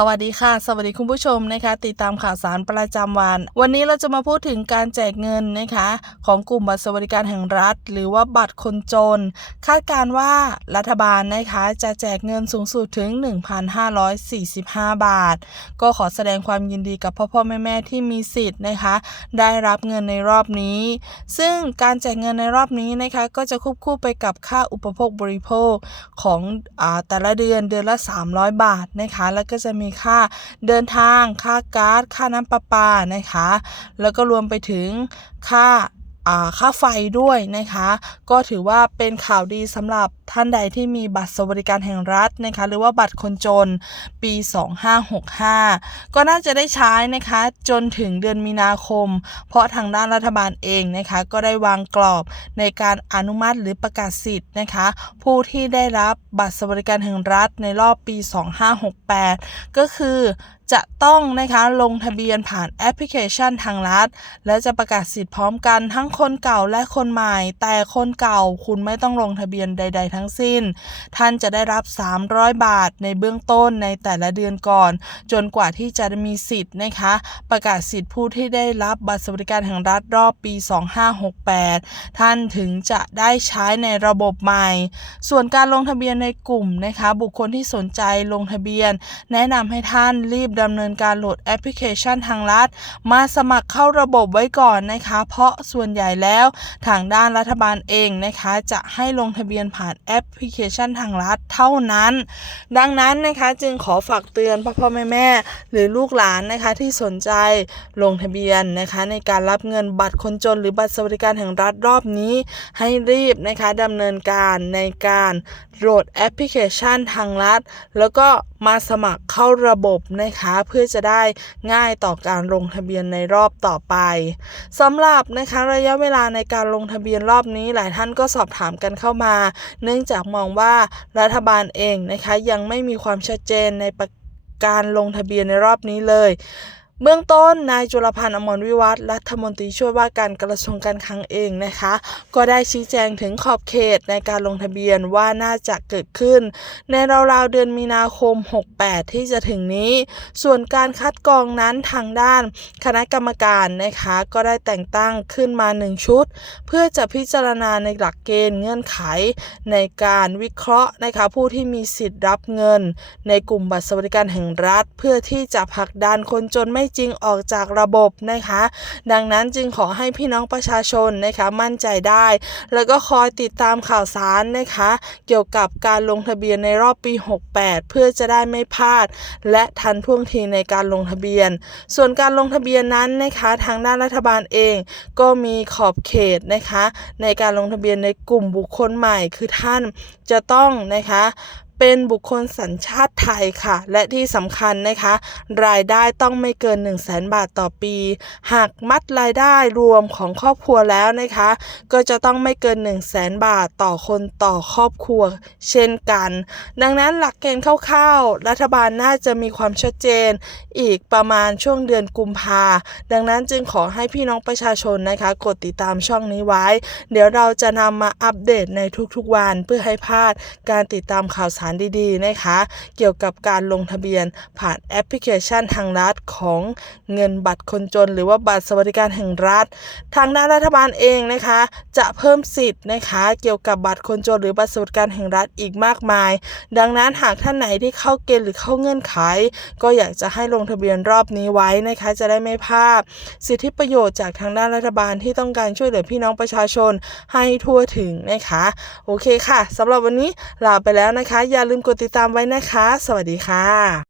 สวัสดีค่ะ สวัสดีคุณผู้ชมนะคะ ติดตามข่าวสารประจำวัน วันนี้เราจะมาพูดถึงการแจกเงินนะคะ ของกลุ่มบัตรสวัสดิการแห่งรัฐ หรือว่าบัตรคนจน คาดการว่ารัฐบาลนะคะจะแจกเงินสูงสุดถึง 1,545 บาท ก็ขอแสดงความยินดีกับพ่อพ่อแม่แม่ที่มีสิทธิ์นะคะ ได้รับเงินในรอบนี้ ซึ่งการแจกเงินในรอบนี้นะคะก็จะควบคู่ไปกับค่าอุปโภคบริโภคของอาแต่ละเดือนเดือนละ 300 บาทนะคะ แล้วก็จะมีค่าเดินทาง ค่าก๊าซค่าน้ำประปานะคะ แล้วก็รวมไปถึงค่าอ่า ค่าไฟด้วยนะคะ ก็ถือว่าเป็นข่าวดีสำหรับท่านใดที่มีบัตรสวัสดิการแห่งรัฐนะคะ หรือว่าบัตรคนจนปี 2565 ก็น่าจะได้ใช้นะคะ จนถึงเดือนมีนาคม เพราะทางด้านรัฐบาลเองนะคะ ก็ได้วางกรอบในการอนุมัติหรือประกาศสิทธิ์นะคะ ผู้ที่ได้รับบัตรสวัสดิการแห่งรัฐในรอบปี 2568 ก็คือ จะต้องนะคะลงทะเบียนผ่านแอปพลิเคชันทางรัฐ และจะประกาศสิทธิ์พร้อมกันทั้งคนเก่าและคนใหม่ แต่คนเก่าคุณไม่ต้องลงทะเบียนใด ๆ ทั้งสิ้น ท่านจะได้รับ 300 บาทในเบื้องต้นในแต่ละเดือนก่อน จนกว่าที่จะมีสิทธิ์นะคะ ประกาศสิทธิ์ผู้ที่ได้รับบัตรสวัสดิการแห่งรัฐรอบปี 2568 ท่านถึงจะได้ใช้ในระบบใหม่ ส่วนการลงทะเบียนในกลุ่มนะคะ บุคคลที่สนใจลงทะเบียน แนะนำให้ท่านรีบดำเนินการโหลดแอปพลิเคชันทางรัฐ มาสมัครเข้าระบบไว้ก่อนนะคะ เพราะส่วนใหญ่แล้วทางด้านรัฐบาลเองนะคะ จะให้ลงทะเบียนผ่านแอปพลิเคชันทางรัฐเท่านั้น ดังนั้นนะคะจึงขอฝากเตือนพ่อพ่อแม่แม่หรือลูกหลานนะคะที่สนใจลงทะเบียนนะคะ ในการรับเงินบัตรคนจนหรือบัตรสวัสดิการแห่งรัฐรอบนี้ ให้รีบนะคะดำเนินการในการโหลดแอปพลิเคชันทางรัฐ แล้วก็มาสมัครเข้าระบบนะคะเพื่อจะได้ง่ายต่อการลงทะเบียนในรอบต่อไปสำหรับนะคะระยะเวลาในการลงทะเบียนรอบนี้หลายท่านก็สอบถามกันเข้ามา เนื่องจากมองว่ารัฐบาลเองนะคะยังไม่มีความชัดเจนในประการลงทะเบียนในรอบนี้เลย เบื้องต้นนายจุลพันธ์อมรวิวัฒน์รัฐมนตรีช่วยว่าการกระทรวงการคลังเองนะคะ ก็ได้ชี้แจงถึงขอบเขตในการลงทะเบียนว่าน่าจะเกิดขึ้น ในราวๆเดือนมีนาคม 68 ที่จะถึงนี้ ส่วนการคัดกรองนั้นทางด้านคณะกรรมการนะคะ ก็ได้แต่งตั้งขึ้นมา1ชุด เพื่อจะพิจารณาในหลักเกณฑ์เงื่อนไข ในการวิเคราะห์นะคะผู้ที่มีสิทธิ์รับเงิน ในกลุ่มบัตรสวัสดิการแห่งรัฐ เพื่อที่จะผลักดันคนจนไม่จริงออกจากระบบนะคะ ดังนั้นจึงขอให้พี่น้องประชาชนนะคะมั่นใจได้ แล้วก็คอยติดตามข่าวสารนะคะ เกี่ยวกับการลงทะเบียนในรอบปี 68 เพื่อจะได้ไม่พลาด และทันท่วงทีในการลงทะเบียน ส่วนการลงทะเบียนนั้นนะคะทางด้านรัฐบาลเอง ก็มีขอบเขตนะคะ ในการลงทะเบียนในกลุ่มบุคคลใหม่คือท่านจะต้องนะคะ เป็นบุคคลสัญชาติไทยค่ะ และที่สำคัญนะคะ รายได้ต้องไม่เกิน 1 0 0 0 0แบาทต่อปี หากมัดรายได้รวมของครอบครัวแล้วนะคะ ก็จะต้องไม่เกิน 1 0 0 0 0แบาทต่อคนต่อครอบครัว เช่นกัน ดังนั้นหลักเกณฑ์คร่าวๆ รัฐบาลน่าจะมีความชัดเจน อีกประมาณช่วงเดือนกุมภาดังนั้นจึงขอให้พี่น้องประชาชนนะคะ กดติดตามช่องนี้ไว้ เดี๋ยวเราจะนำมาอัปเดตในทุกๆวันเพื่อให้พลาดการติดตามข่าวสารดีๆนะคะ เกี่ยวกับการลงทะเบียนผ่านแอปพลิเคชันทางรัฐของเงินบัตรคนจน หรือว่าบัตรสวัสดิการแห่งรัฐ ทางด้านรัฐบาลเองนะคะ จะเพิ่มสิทธิ์นะคะ เกี่ยวกับบัตรคนจน หรือบัตรสวัสดิการแห่งรัฐอีกมากมาย ดังนั้นหากท่านไหนที่เข้าเกณฑ์หรือเข้าเงื่อนไข ก็อยากจะให้ลงทะเบียนรอบนี้ไว้นะคะ จะได้ไม่พลาดสิทธิประโยชน์จากทางด้านรัฐบาลที่ต้องการช่วยเหลือพี่น้องประชาชนให้ทั่วถึงนะคะ โอเคค่ะสำหรับวันนี้ลาไปแล้วนะคะอย่าลืมกดติดตามไว้นะคะ สวัสดีค่ะ